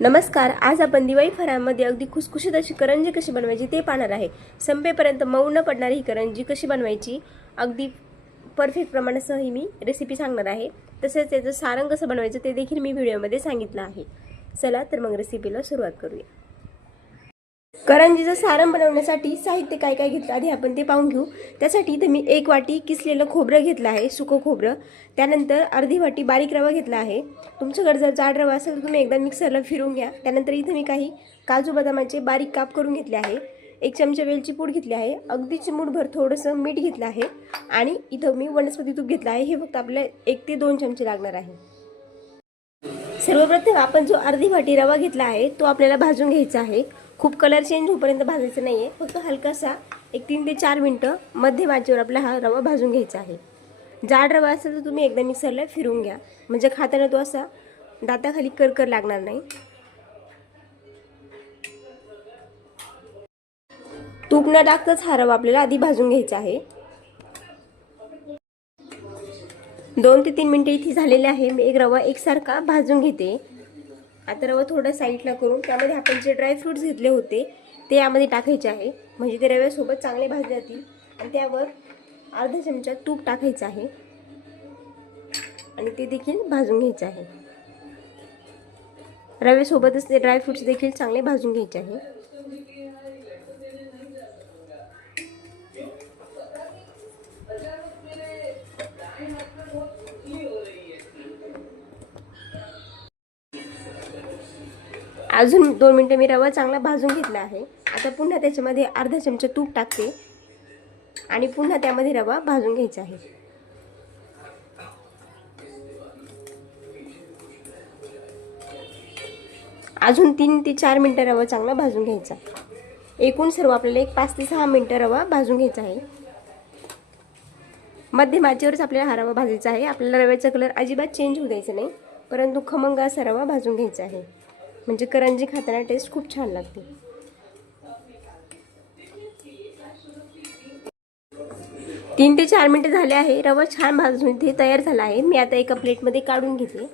नमस्कार आज आपण दिवाळी फराळमध्ये अगदी खुसखुशीत अशी करंजी कशी बनवायची ते पाहणार आहे. संपेपर्यंत मऊ न पडणारी ही करंजी कशी बनवायची अगदी परफेक्ट प्रमाणासह ही मी रेसिपी सांगणार आहे. तसेच त्याचं सारंग कसं बनवायचं ते देखील मी व्हिडिओमध्ये सांगितलं आहे. चला तर मग रेसिपीला सुरुवात करूया. करंजीचं सारण बनवण्यासाठी साहित्य काय काय घेतलं? आधी आपण ते पाहून घेऊ. त्यासाठी इथं मी एक वाटी किसलेलं खोबरं घेतलं आहे सुकं खोबरं. त्यानंतर अर्धी वाटी बारीक रवा घेतला आहे. तुमच्याकडे जर जाड रवा असेल तर तुम्ही एकदा मिक्सरला फिरून घ्या. त्यानंतर इथं मी काही काजू बदामाचे बारीक काप करून घेतले आहे. एक चमचा वेलची पूड घेतली आहे. अगदी चिमूटभर थोडंसं मीठ घेतलं आहे. आणि इथं मी वनस्पती तूप घेतलं आहे. हे फक्त आपल्याला एक ते दोन चमचे लागणार आहे. सर्वप्रथम आपण जो अर्धी वाटी रवा घेतला आहे तो आपल्याला भाजून घ्यायचा आहे. खूप कलर चेंज होईपर्यंत भाजायचं नाही आहे फक्त हलकासा एक तीन ते चार मिनटं मध्यम आचेवर आपला हा रवा भाजून घ्यायचा आहे. जाड रवा असेल तर तुम्ही एकदा मिक्सरला फिरून घ्या. म्हणजे खाताना तो असा दाताखाली करकर लागणार नाही. तूप न टाकताच हा रवा आपल्याला आधी भाजून घ्यायचा आहे. दोन ते तीन मिनटं इथे झालेले आहे. मी एक रवा एकसारखा भाजून घेते. आता रवा थोडा साईडला करून त्यामध्ये आपण जे ड्रायफ्रुट्स घेतले होते ते यामध्ये टाकायचे आहे. म्हणजे ते रव्यासोबत चांगले भाजले जातील आणि त्यावर अर्धा चमचा तूप टाकायचं आहे. आणि ते देखील भाजून घ्यायचं आहे. रव्यासोबतच ते ड्रायफ्रुट्स देखील चांगले भाजून घ्यायचे आहे. अजून दोन मिनटं मी रवा चांगला भाजून घेतला आहे. आता पुन्हा त्याच्यामध्ये अर्धा चमचा तूप टाकते. आणि पुन्हा त्यामध्ये रवा भाजून घ्यायचा आहे. अजून तीन ते चार मिनटं रवा चांगला भाजून घ्यायचा. एकूण सर्व आपल्याला एक पाच ते सहा मिनटं रवा भाजून घ्यायचा आहे. मध्यमाचेवरच आपल्याला हा रवा भाजायचा आहे. आपल्याला रव्याचा कलर अजिबात चेंज होऊ द्यायचा नाही. परंतु खमंग असा रवा भाजून घ्यायचा आहे. म्हणजे करंजी खाताना टेस्ट खूप छान लागते. तीन ते चार मिनटं झाले आहे. रवा छान भाजून इथे तयार झाला आहे. मी आता एका प्लेटमध्ये काढून घेते.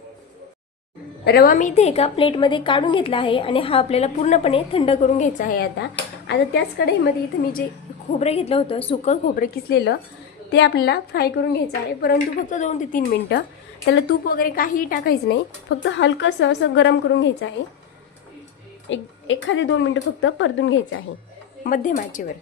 रवा मी इथे एका प्लेटमध्ये काढून घेतला आहे आणि हा आपल्याला पूर्णपणे थंड करून घ्यायचा आहे आता. आता त्याच कढईमध्ये इथं मी जे खोबरं घेतलं होतं सुकं खोबरं किसलेलं ते आपल्याला फ्राय करून घ्यायचं आहे. परंतु फक्त दोन ते तीन मिनटं. त्याला तूप वगैरे काहीही टाकायचं नाही. फक्त हलकंसं असं गरम करून घ्यायचं आहे. एक एखादे दोन मिनटं फक्त परतून घ्यायचं आहे. मध्यम आचेवर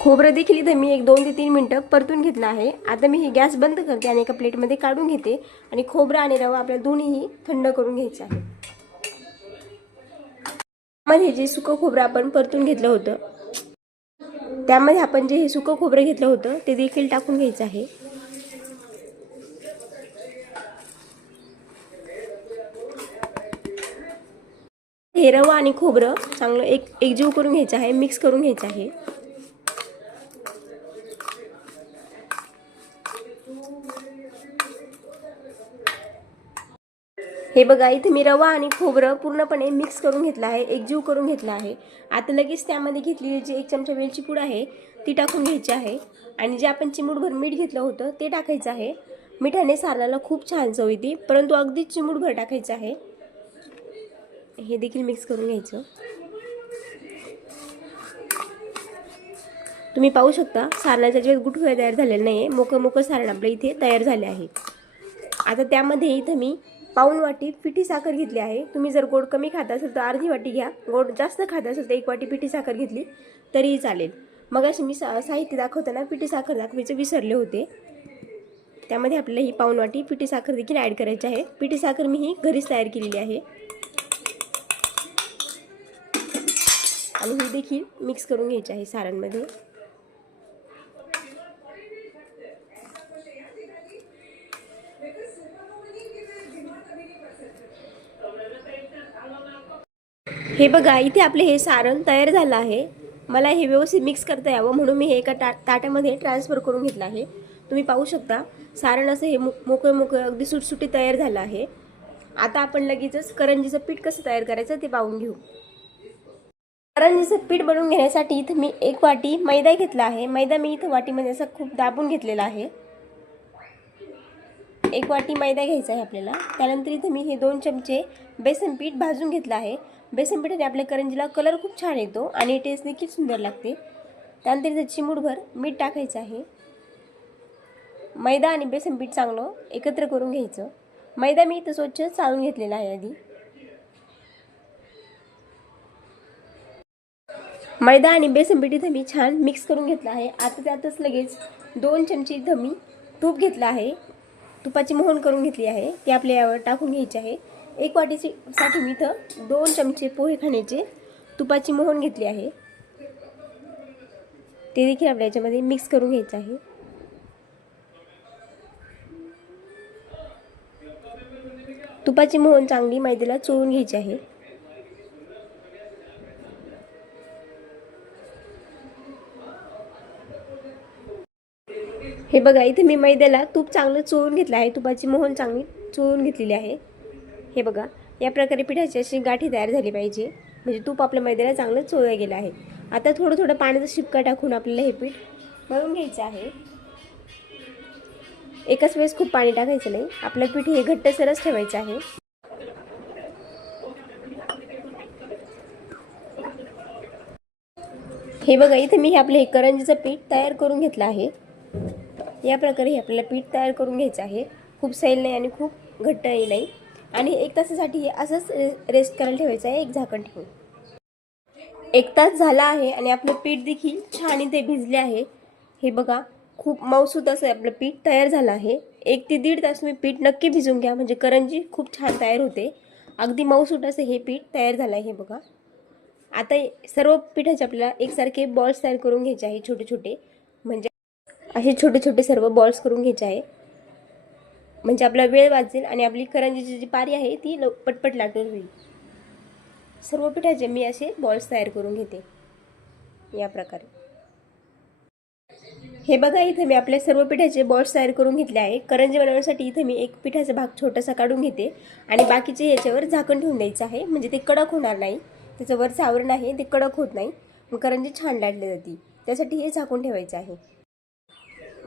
खोबरं देखील इथं मी एक दोन ते तीन मिनटं परतून घेतलं आहे. आता मी ही गॅस बंद करते आणि एका प्लेटमध्ये काढून घेते आणि खोबरं आणि रवा आपल्या दोन्हीही थंड करून घ्यायचं आहे. मध्ये जे सुकं खोबरं आपण परतून घेतलं होतं त्यामध्ये आपण जे हे सुकं खोबरं घेतलं होतं ते देखील टाकून घ्यायचं आहे. हे रवा आणि खोबरं चांगलं एक एकजीव करून घ्यायचं आहे मिक्स करून घ्यायचं आहे. हे बघा इथे मी रवा आणि खोबरं पूर्णपणे मिक्स करून घेतलं आहे एकजीव करून घेतला आहे. आता लगेच त्यामध्ये घेतलेली जी एक चमचा वेलची पूड आहे ती टाकून घ्यायची आहे. आणि जे आपण चिमूटभर मीठ घेतलं होतं ते टाकायचं आहे. मिठाने सारणाला खूप छान चव येते परंतु अगदीच चिमूटभर टाकायचं आहे. हे देखील मिक्स करून घ्यायचं. तुम्ही पाहू शकता सारणाच्या जे गुठव्या तयार झालेलं नाही आहे मोकं मोकं सारण आपलं इथे तयार झाले आहे. आता त्यामध्ये इथं मी पाऊण वाटी पिठी साखर घेतली आहे. तुम्ही जर गोड कमी खात असेल तर अर्धी वाटी घ्या. गोड जास्त खात असेल तर एक वाटी पिठी साखर घेतली तरीही चालेल. मग अशी मी सा साहित्य दाखवताना पिठी साखर दाखवायचे विसरले होते. त्यामध्ये आपल्याला ही पाऊण वाटी पिठी साखर देखील ॲड करायची आहे. पिठी साखर मी ही घरीच तयार केलेली आहे. आणि ही देखील मिक्स करून घ्यायची आहे सारणमध्ये. हे बघा इथे आपले हे सारण तयार झालं आहे. मला हे व्यवस्थित मिक्स करता यावं म्हणून मी हे एका टा ताटामध्ये ट्रान्सफर करून घेतलं आहे. तुम्ही पाहू शकता सारण असं हे मो मोकळं मोकळं अगदी सुटसुटी तयार झालं आहे. आता आपण लगेचच करंजीचं पीठ कसं तयार करायचं ते पाहून घेऊ. करंजीचं पीठ बनवून घेण्यासाठी इथं मी एक वाटी मैदा घेतला आहे. मैदा मी इथं वाटीमध्ये असं खूप दाबून घेतलेला आहे. एक वाटी मैदा घ्यायचा आहे आपल्याला. त्यानंतर इथं मी हे दोन चमचे बेसन पीठ भाजून घेतलं आहे. बेसन पिठाने आपल्या करंजीला कलर खूप छान येतो आणि टेस्ट देखील सुंदर लागते. त्यानंतर इथं चिमूटभर मीठ टाकायचं आहे. मैदा आणि बेसन पीठ चांगलं एकत्र करून घ्यायचं. मैदा मी इथं स्वच्छ चाळून घेतलेला आहे आधी. मैदा आणि बेसन धमी छान मिक्स करून घेतला आहे. आता त्यातच लगेच दोन चमचे धमी तूप घेतलं आहे. तुपाची मोहन करून घेतली आहे. ती आपल्या यावर टाकून घ्यायची आहे. एक वाटीची साठी मी इथं दोन चमचे पोहे खाण्याचे तुपाची मोहन घेतली आहे. ते देखील आपल्या याच्यामध्ये मिक्स करून घ्यायचं आहे. तुपाची मोहन चांगली मैद्याला चोळून घ्यायची आहे. हे बघा इथे मी मैद्याला तूप चांगलं चोळून घेतलं आहे. तुपाची मोहन चांगली चोळून घेतलेली आहे. हे बघा या प्रकारे पिठाची अशी गाठी तयार झाली पाहिजे. म्हणजे तूप आपल्या मैद्याला चांगलं चोळलं गेलं आहे. आता थोडं थोडं पाण्याचा शिपका टाकून आपल्याला हे पीठ मळून घ्यायचं आहे. एकाच वेळेस खूप पाणी टाकायचं नाही. आपलं पीठ हे घट्टसरच ठेवायचं आहे. हे बघा इथे मी हे आपलं हे करंजीचं पीठ तयार करून घेतलं आहे. या प्रकारे हे आपल्याला पीठ तयार करून घ्यायचं आहे. खूप सैल नाही आणि खूप घट्टही नाही. आणि एक तासासाठी हे असंच रे रेस्ट करायला ठेवायचं आहे. एक झाकण ठेवून. एक तास झाला आहे आणि आपलं पीठ देखील छान इथे भिजले आहे. हे बघा खूप मऊसूत असं आपलं पीठ तयार झालं आहे. एक ते दीड तास तुम्ही पीठ नक्की भिजून घ्या. म्हणजे करंजी खूप छान तयार होते. अगदी मऊसूट असं हे पीठ तयार झालं आहे हे बघा. आता सर्व पिठाचे आपल्याला एकसारखे बॉल्स तयार करून घ्यायचे आहे छोटे छोटे असे छोटे छोटे सर्व बॉल्स करून घ्यायचे आहे. म्हणजे आपला वेळ वाचेल आणि आपली करंजीची जी पारी आहे ती लव पटपट लाटून होईल. सर्व पिठाचे मी असे बॉल्स तयार करून घेते. या प्रकारे. हे बघा इथे मी आपल्या सर्व पिठाचे बॉल्स तयार करून घेतले आहे. करंजी बनवण्यासाठी इथे मी एक पिठाचा भाग छोटासा काढून घेते आणि बाकीचे याच्यावर झाकण ठेवून द्यायचं आहे. म्हणजे ते कडक होणार नाही. त्याचं वरचं आवरण आहे ते कडक होत नाही. मग करंजी छान लाटली जाते. त्यासाठी हे झाकून ठेवायचं आहे.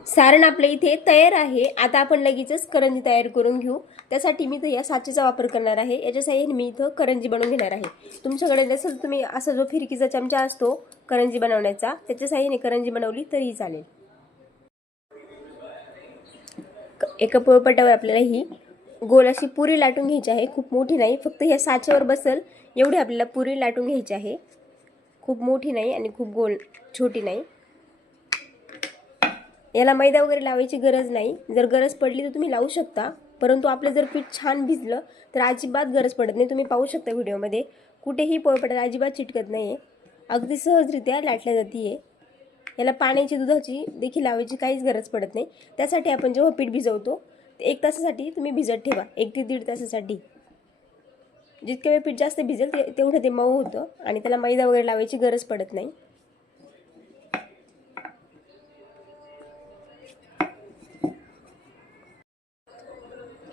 सारण आपल्या इथे तयार आहे. आता आपण लगेचच करंजी तयार करून घेऊ. त्यासाठी मी इथं या साचेचा वापर करणार आहे. याच्या साह्याने मी इथं करंजी बनवून घेणार आहे. तुमच्याकडे जसं तुम्ही असा जो फिरकीचा चमचा असतो करंजी बनवण्याचा त्याच्या साह्याने करंजी बनवली तरीही चालेल. एका पोळपटावर आपल्याला ही गोल अशी पुरी लाटून घ्यायची आहे. खूप मोठी नाही फक्त ह्या साच्यावर बसल एवढी आपल्याला पुरी लाटून घ्यायची आहे. खूप मोठी नाही आणि खूप गोल छोटी नाही. याला मैदा वगैरे लावायची गरज नाही. जर गरज पडली तर तुम्ही लावू शकता. परंतु आपलं जर पीठ छान भिजलं तर अजिबात गरज पडत नाही. तुम्ही पाहू शकता व्हिडिओमध्ये. कुठेही पोळपटाला अजिबात चिटकत नाही आहे अगदी सहजरित्या लाटल्या जाते आहे याला पाण्याची दुधाची देखील लावायची काहीच गरज पडत नाही. त्यासाठी आपण जेव्हा पीठ भिजवतो एक तासासाठी तुम्ही भिजत ठेवा. एक ते दीड तासासाठी. जितके वेळ पीठ जास्त भिजेल ते तेवढं ते मऊ होतं आणि त्याला मैदा वगैरे लावायची गरज पडत नाही.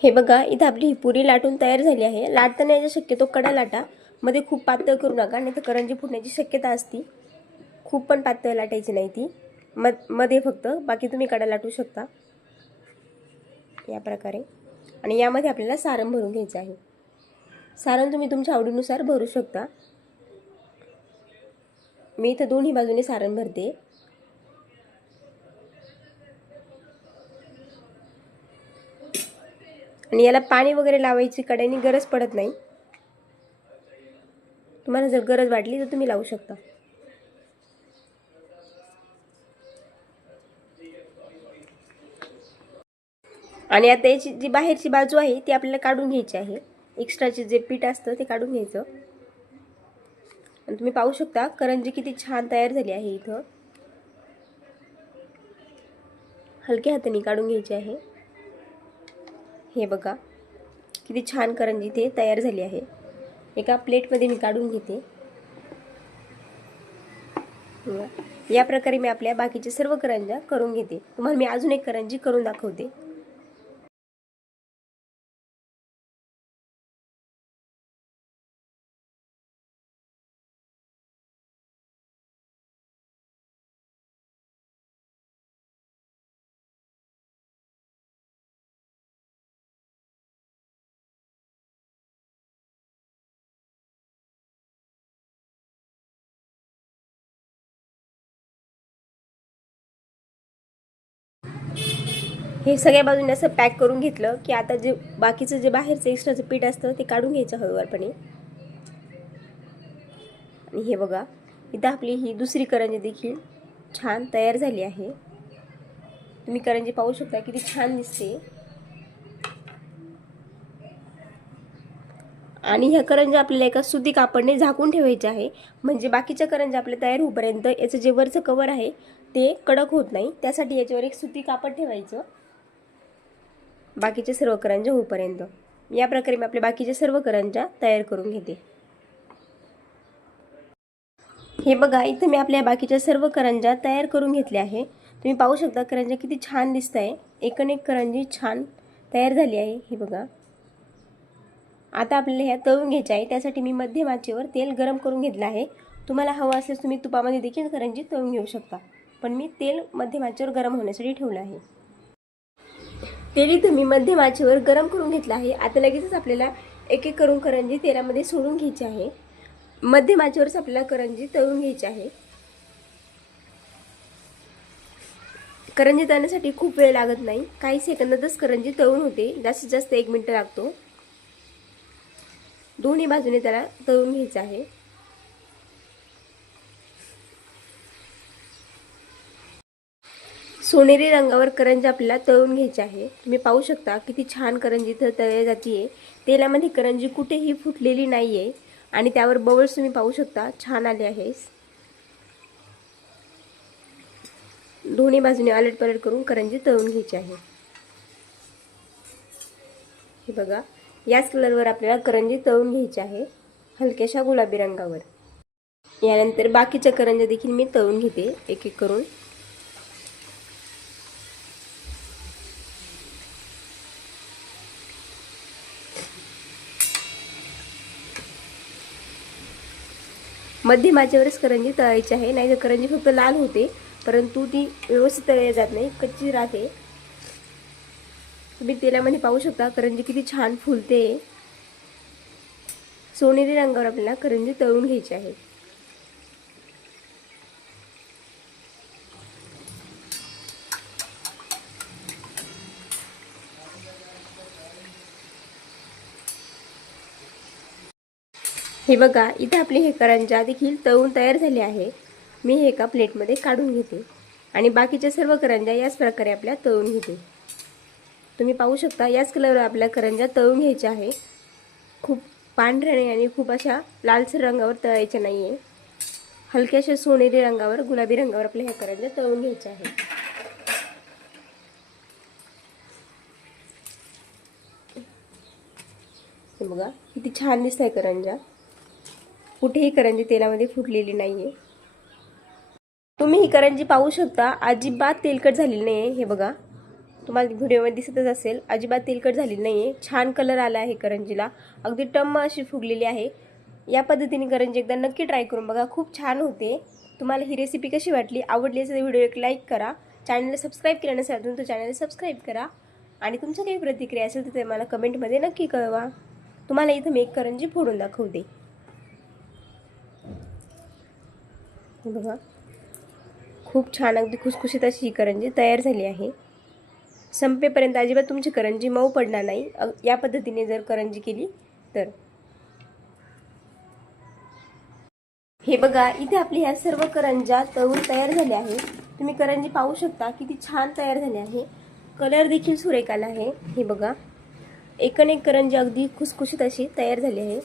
हे बघा इथं आपली ही पुरी लाटून तयार झाली आहे. लाटताना याच्या शक्यतो कडा लाटा. मध्ये खूप पातळ करू नका नाही तर करंजी फुटण्याची शक्यता असती. खूप पण पातळ लाटायची नाही ती. मधमध्ये फक्त. बाकी तुम्ही कडा लाटू शकता. या प्रकारे. आणि यामध्ये आपल्याला सारण भरून घ्यायचं आहे. सारण तुम्ही तुमच्या आवडीनुसार भरू शकता. मी इथं दोन्ही बाजूने सारण भरते. आणि याला पाणी वगैरे लावायची कड्याने गरज पडत नाही. तुम्हाला जर गरज वाटली तर तुम्ही लावू शकता. आणि आता याची जी बाहेरची बाजू आहे ती आपल्याला काढून घ्यायची आहे. एक्स्ट्राचे जे पीठ असतं ते काढून घ्यायचं. आणि तुम्ही पाहू शकता करंजी किती छान तयार झाली आहे इथं. हलक्या हाताने काढून घ्यायची आहे. हे बघा. किती छान करंजी ते तयार झाली आहे. एका प्लेटमध्ये मी काढून घेते. या प्रकारे मी आपल्या बाकीच्या सर्व करंज्या करून घेते. तुम्हाला मी अजून एक करंजी करून दाखवते. हे सगळ्या बाजूने असं पॅक करून घेतलं की आता जे बाकीचं जे बाहेरचं एक्स्ट्राचं पीठ असतं ते काढून घ्यायचं हळूवारपणे. आणि हे बघा इथं आपली ही दुसरी करंजी देखील छान तयार झाली आहे. तुम्ही करंजी पाहू शकता किती छान दिसते. आणि ह्या करंजी आपल्याला एका सुती कापडने झाकून ठेवायच्या आहे. म्हणजे बाकीच्या करंजी आपल्या तयार होईपर्यंत याचं जे वरचं कवर आहे ते कडक होत नाही. त्यासाठी याच्यावर एक सुती कापड ठेवायचं. बाकीचे सर्व करंज्या होईपर्यंत या प्रकारे मी आपल्या बाकीच्या सर्व करंज्या तयार करून घेते. हे बघा इथं मी आपल्या बाकीच्या सर्व करंज्या तयार करून घेतल्या आहे. तुम्ही पाहू शकता करंज्या किती छान दिसत आहे एकन करंजी छान तयार झाली आहे हे बघा. आता आपल्याला ह्या तळून घ्यायच्या आहे. त्यासाठी मी मध्यम आचेवर तेल गरम करून घेतलं आहे. तुम्हाला हवं असल्यास तुम्ही तुपामध्ये देखील करंजी तळून घेऊ शकता. पण मी तेल मध्यम आचेवर गरम होण्यासाठी ठेवलं आहे. तेल इथं मी मध्यम आचेवर गरम करून घेतलं आहे. आता लगेचच आपल्याला एक एक करून करंजी तेलामध्ये सोडून घ्यायची आहे. मध्यम आचेवरच आपल्याला करंजी तळून घ्यायची आहे. करंजी तळण्यासाठी खूप वेळ लागत नाही. काही सेकंदातच करंजी तळून होते. जास्तीत जास्त एक मिनटं लागतो. दोन्ही बाजूने त्याला तळून घ्यायचं आहे. सोनेरी रंगावर करंजी आपल्याला तळून घ्यायची आहे. तुम्ही पाहू शकता किती छान करंजी इथं तळली जाते तेलामध्ये करंजी कुठेही फुटलेली नाही आहे आणि त्यावर बबल्स तुम्ही पाहू शकता छान आले आहेस दोन्ही बाजूने अलट पलट करून करंजी तळून घ्यायची आहे. हे बघा याच कलरवर आपल्याला करंजी तळून घ्यायची आहे हलक्याशा गुलाबी रंगावर. यानंतर बाकीच्या करंज्या देखील मी तळून घेते एक एक करून. मध्ये माझ्यावरच करंजी तळायची आहे. नाही तर करंजी फक्त लाल होते परंतु ती व्यवस्थित तळली जात नाही. कच्ची राहते. तुम्ही तेलामध्ये पाहू शकता करंजी किती छान फुलते. सोनेरी रंगावर आपल्याला करंजी तळून घ्यायची आहे. हे बघा इथे आपली हे करंजा देखील तळून तयार झाले आहे. मी हे एका प्लेटमध्ये काढून घेते आणि बाकीच्या सर्व करंजा याच प्रकारे आपल्या तळून घेते. तुम्ही पाहू शकता याच कलरवर आपल्या करंजा तळून घ्यायच्या आहे. खूप पांढऱ्याने आणि खूप अशा लालसर रंगावर तळायच्या नाही आहे हलक्याशा सोनेरी रंगावर गुलाबी रंगावर आपल्या ह्या करंजा तळून घ्यायच्या आहे हे बघा किती छान दिसत आहे करंजा कुठेही करंजी तेलामध्ये फुटलेली नाही आहे तुम्ही ही करंजी पाहू शकता. अजिबात तेलकट झालेली नाही आहे हे बघा. तुम्हाला व्हिडिओमध्ये दिसतच असेल. अजिबात तेलकट झालेली नाही आहे छान कलर आला आहे करंजीला. अगदी टम्म अशी फुगलेली आहे. या पद्धतीने करंजी एकदा नक्की ट्राय करून बघा. खूप छान होते. तुम्हाला ही रेसिपी कशी वाटली? आवडली असेल व्हिडिओ एक लाईक करा. चॅनलला सबस्क्राईब केलं नसेल अजून तर चॅनलला सबस्क्राईब करा. आणि तुमच्या काही प्रतिक्रिया असेल तर ते मला कमेंटमध्ये नक्की कळवा. तुम्हाला इथं मी एक करंजी फोडून दाखवते. हे बघा. खूप छान अगदी खुसखुशीत अशी ही करंजी तयार झाली आहे. संपेपर्यंत अजिबात तुमची करंजी मऊ पडणार नाही. या पद्धतीने जर करंजी केली तर. हे बघा इथे आपली ह्या सर्व करंजा तळून तयार झाल्या आहे तुम्ही करंजी पाहू शकता किती छान तयार झाले आहे. कलर देखील सुरेख आला आहे. हे बघा. एकन एक करंजी अगदी खुसखुशीत अशी तयार झाली आहे.